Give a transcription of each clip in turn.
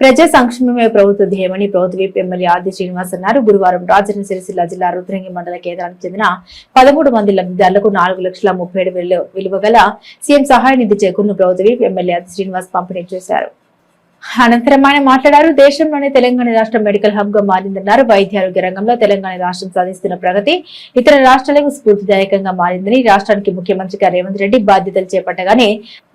ప్రజా సంక్షేమమే ప్రభుత్వ ధ్యేయమని ప్రభుత్వ విప్ ఎమ్మెల్యే ఆది శ్రీనివాస్ అన్నారు. గురువారం రాజన్న సిరిసిల్ల జిల్లా రుద్రంగి మండల కేంద్రానికి చెందిన పదమూడు మంది లబ్దిదారులకు నాలుగు లక్షల ముప్పై ఏడు విలువ గల సీఎం సహాయ నిధి చెక్కును ప్రభుత్వ విప్ ఎమ్మెల్యే ఆది శ్రీనివాస్ పంపిణీ చేశారు. అనంతరం ఆయన మాట్లాడారు. దేశంలోనే తెలంగాణ రాష్ట్రం మెడికల్ హబ్గా మారిందన్నారు. వైద్య ఆరోగ్య రంగంలో తెలంగాణ రాష్ట్రం సాధిస్తున్న ప్రగతి ఇతర రాష్ట్రాలకు స్ఫూర్తిదాయకంగా మారిందని రాష్ట్రానికి ముఖ్యమంత్రిగా రేవంత్ రెడ్డి బాధ్యతలు చేపట్టగానే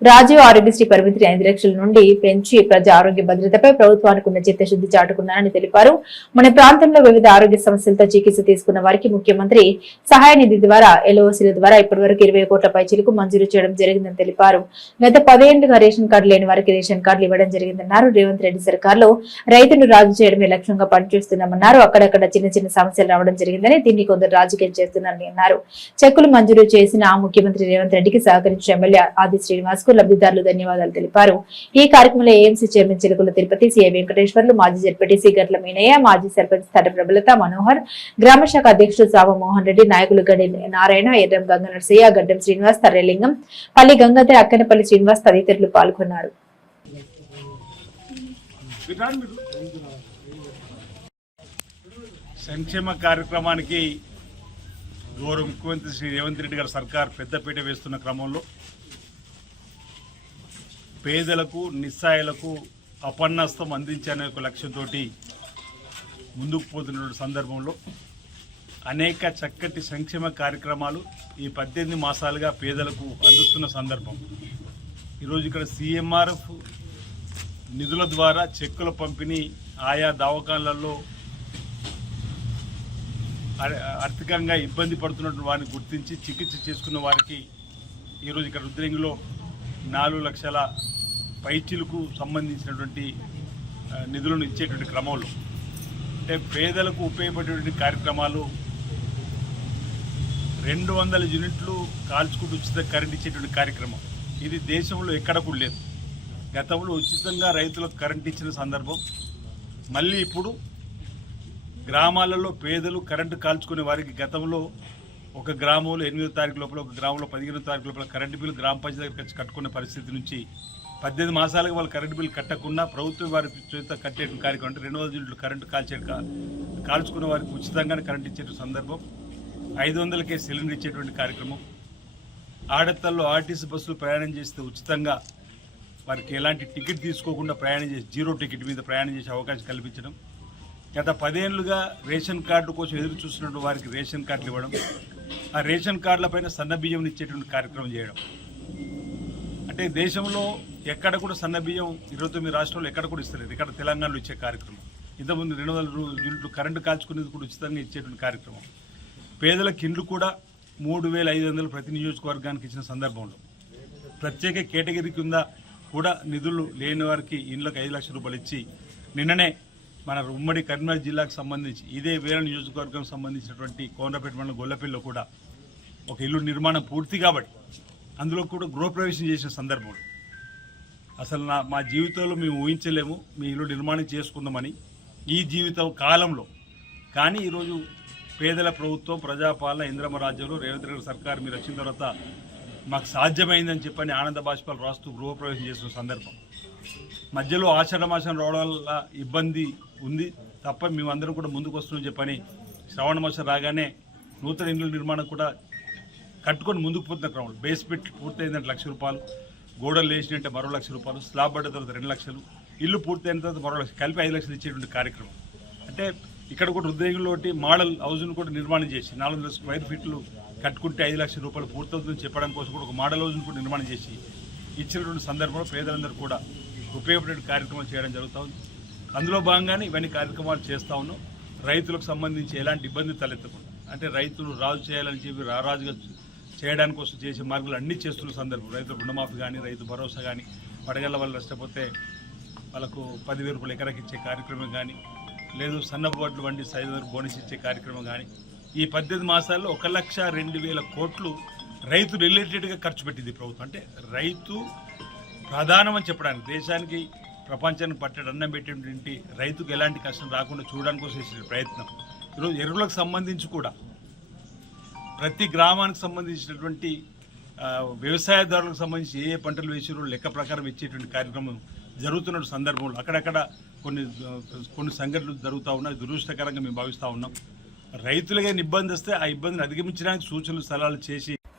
రాజీవ్ ఆరోగ్యశ్రీ పరిమితిని ఐదు లక్షల నుండి పెంచి ప్రజా ఆరోగ్య భద్రతపై ప్రభుత్వానికి ఉన్న చిత్తశుద్ధి చాటుకున్నారని తెలిపారు. మన ప్రాంతంలో వివిధ ఆరోగ్య సమస్యలతో చికిత్స తీసుకున్న వారికి ముఖ్యమంత్రి సహాయ నిధి ద్వారా ఎల్ఓసీల ద్వారా ఇప్పటివరకు ఇరవై కోట్ల పైచీలకు మంజూరు చేయడం జరిగిందని తెలిపారు. గత పదేళ్ళుగా రేషన్ కార్డు లేని వారికి రేషన్ కార్డులు ఇవ్వడం జరిగిందన్నారు. రేవంత్ రెడ్డి సర్కార్లో రైతును రాజు చేయడమే లక్ష్యంగా పనిచేస్తున్నామన్నారు. అక్కడక్కడ చిన్న చిన్న సమస్యలు రావడం జరిగిందని దీన్ని కొందరు రాజకీయం చేస్తున్నారని అన్నారు. చెక్కులు మంజూరు చేసిన ఆ ముఖ్యమంత్రి రేవంత్ రెడ్డికి సహకరించిన ఎమ్మెల్యే ఆది శ్రీనివాస్కు లబ్దిదారులు ధన్యవాదాలు తెలిపారు. ఈ కార్యక్రమంలో AMC chairman Chilukula Tirupati CI Venkateswarlu మాజీ జడ్పీటీసీ గట్ల మీనయ్య మాజీ సర్పంచ్ తట ప్రబలత మనోహర్ గ్రామ శాఖ అధ్యక్షుడు సావమోహన్ రెడ్డి నాయకులు గడి నారాయణ ఎర్రం గంగ నరసయ్య గడ్డం శ్రీనివాస్ తర్రెలింగం పల్లి గంగాధర్ అక్కనపల్లి శ్రీనివాస్ తదితరులు పాల్గొన్నారు. సంక్షేమ కార్యక్రమానికి గౌరవ ముఖ్యమంత్రి శ్రీ రేవంత్ రెడ్డి గారి సర్కార్ పెద్దపీట వేస్తున్న క్రమంలో పేదలకు నిస్సాయులకు అపన్నస్తం అందించనే ఒక లక్ష్యంతో ముందుకు పోతున్న సందర్భంలో అనేక చక్కటి సంక్షేమ కార్యక్రమాలు ఈ పద్దెనిమిది మాసాలుగా పేదలకు అందిస్తున్న సందర్భం. ఈరోజు ఇక్కడ సీఎంఆర్ఎఫ్ నిధుల ద్వారా చెక్కుల పంపిణీ ఆయా దవాఖాన్లలో ఆర్థికంగా ఇబ్బంది పడుతున్నటువంటి వారిని గుర్తించి చికిత్స చేసుకున్న వారికి ఈరోజు ఇక్కడ రుద్రంగిలో నాలుగు లక్షల పైచీలకు సంబంధించినటువంటి నిధులను ఇచ్చేటువంటి క్రమంలో. అంటే పేదలకు ఉపయోగపడేటువంటి కార్యక్రమాలు రెండు వందల యూనిట్లు కాల్చుకుంటూ ఉచిత కరెంట్ ఇచ్చేటువంటి కార్యక్రమం. ఇది దేశంలో ఎక్కడ కూడా లేదు. గతంలో ఉచితంగా రైతులకు కరెంట్ ఇచ్చిన సందర్భం మళ్ళీ ఇప్పుడు గ్రామాలలో పేదలు కరెంటు కాల్చుకునే వారికి గతంలో ఒక గ్రామంలో ఎనిమిదో తారీఖు లోపల ఒక గ్రామంలో పదిహేనో తారీఖు లోపల కరెంటు బిల్లు గ్రామ పంచాయతీ దగ్గరికి కట్టుకునే పరిస్థితి నుంచి పద్దెనిమిది మాసాలుగా వాళ్ళు కరెంటు బిల్లు కట్టకుండా ప్రభుత్వం వారి చేత కట్టే కార్యక్రమం అంటే రెండు వందల యూనిట్లు కరెంటు కాల్చే కాల్చుకున్న వారికి ఉచితంగానే కరెంట్ ఇచ్చే సందర్భం ఐదు వందలకే సిలిండర్ ఇచ్చేటువంటి కార్యక్రమం ఆడతల్లో ఆర్టీసీ బస్సులు ప్రయాణం చేస్తే ఉచితంగా వారికి ఎలాంటి టికెట్ తీసుకోకుండా ప్రయాణం చేసి జీరో టికెట్ మీద ప్రయాణం చేసే అవకాశం కల్పించడం. గత పదేళ్ళుగా రేషన్ కార్డు కోసం ఎదురు చూస్తున్నటువంటి వారికి రేషన్ కార్డులు ఇవ్వడం ఆ రేషన్ కార్డుల పైన సన్న బియ్యం ఇచ్చేటువంటి కార్యక్రమం చేయడం. అంటే దేశంలో ఎక్కడ కూడా సన్న బియ్యం ఇరవై తొమ్మిది రాష్ట్రాలు ఎక్కడ కూడా ఇస్తలేదు. ఇక్కడ తెలంగాణలో ఇచ్చే కార్యక్రమం. ఇంతకుముందు రెండు వందల యూనిట్లు కరెంటు కాల్చుకునేది కూడా ఉచితంగా ఇచ్చేటువంటి కార్యక్రమం. పేదలకు ఇండ్లు కూడా మూడు వేల ఐదు వందలు ప్రతి నియోజకవర్గానికి ఇచ్చిన సందర్భంలో. ప్రత్యేక కేటగిరీ కింద కూడా నిధులు లేని వారికి ఇండ్లకు ఐదు లక్షల రూపాయలు ఇచ్చి నిన్ననే మన ఉమ్మడి కరీంనగర్ జిల్లాకు సంబంధించి ఇదే వేరే నియోజకవర్గం సంబంధించినటువంటి కోనరపేట మండలం గొల్లపల్లిలో కూడా ఒక ఇల్లు నిర్మాణం పూర్తి కాబట్టి అందులో కూడా గృహప్రవేశం చేసిన సందర్భం. అసలు నా మా జీవితంలో మేము ఊహించలేము మీ ఇల్లు నిర్మాణం చేసుకుందామని. ఈ జీవితం కాలంలో కానీ ఈరోజు పేదల ప్రభుత్వం ప్రజాపాలన ఇంద్రమ రాజ్యంలో రేవంత్ రెడ్డి సర్కార్ మీరు వచ్చిన తర్వాత మాకు సాధ్యమైందని చెప్పని ఆనంద బాష్పాలు రాస్తూ గృహప్రవేశం చేసిన సందర్భం. మధ్యలో ఆషాఢమాసం రావడం వల్ల ఇబ్బంది ఉంది. తప్ప మేమందరం కూడా ముందుకు వస్తున్నాం చెప్పని శ్రావణ మాసం రాగానే నూతన ఇండ్ల నిర్మాణం కూడా కట్టుకొని ముందుకు పోతున్న క్రమంలో. బేస్ పూర్తయిందంటే లక్ష రూపాయలు గోడలు లేచినంటే మరో లక్ష రూపాయలు స్లాబ్ పడ్డ తర్వాత రెండు లక్షలు ఇల్లు పూర్తయిన తర్వాత మరో లక్ష కలిపి ఐదు లక్షలు ఇచ్చేటువంటి కార్యక్రమం. అంటే ఇక్కడ కూడా హృదయంలోటి మోడల్ హౌస్ను కూడా నిర్మాణం చేసి నాలుగు వందల స్క్వేర్ ఫీట్లు కట్టుకుంటే ఐదు లక్షల రూపాయలు పూర్తవుతుందని చెప్పడం కోసం కూడా ఒక మోడల్ హౌస్ను కూడా నిర్మాణం చేసి ఇచ్చినటువంటి సందర్భంలో పేదలందరూ కూడా ఉపయోగపడే కార్యక్రమాలు చేయడం జరుగుతూ ఉంది అందులో భాగంగానే ఇవన్నీ కార్యక్రమాలు చేస్తూ ఉన్నాం. రైతులకు సంబంధించి ఎలాంటి ఇబ్బంది తలెత్తకుండా అంటే రైతులు రాజు చేయాలని చెప్పి రారాజుగా చేయడానికి కోసం చేసే మార్గాలు అన్నీ చేస్తున్న సందర్భం రైతు రుణమాఫీ కానీ రైతు భరోసా కానీ వడగళ్ళ వల్ల నష్టపోతే వాళ్ళకు పదివేల రూపాయలు ఎకరాకి ఇచ్చే కార్యక్రమం కానీ లేదు సన్నపు వంటి వండి వరకు బోనస్ ఇచ్చే కార్యక్రమం కానీ ఈ పద్దెనిమిది మాసాల్లో ఒక లక్ష రెండు వేల కోట్లు రైతు రిలేటెడ్గా ఖర్చు పెట్టింది ప్రభుత్వం. అంటే రైతు ప్రధానమని చెప్పడానికి దేశానికి ప్రపంచానికి పట్టడం అన్నం పెట్టేటువంటి రైతుకు ఎలాంటి కష్టం రాకుండా చూడడానికి కోసం చేసిన ప్రయత్నం. ఈరోజు ఎరువులకు సంబంధించి కూడా ప్రతి గ్రామానికి సంబంధించినటువంటి వ్యవసాయదారులకు సంబంధించి ఏ ఏ పంటలు వేసారో లెక్క ప్రకారం ఇచ్చేటువంటి కార్యక్రమం జరుగుతున్న సందర్భంలో అక్కడక్కడ కొన్ని కొన్ని సంఘటనలు జరుగుతూ ఉన్నాయి. దురదృష్టకరంగా మేము భావిస్తూ ఉన్నాం. రైతులుగా ఇబ్బంది వస్తే ఆ ఇబ్బందిని అధిగమించడానికి సూచనలు సలహాలు చేసి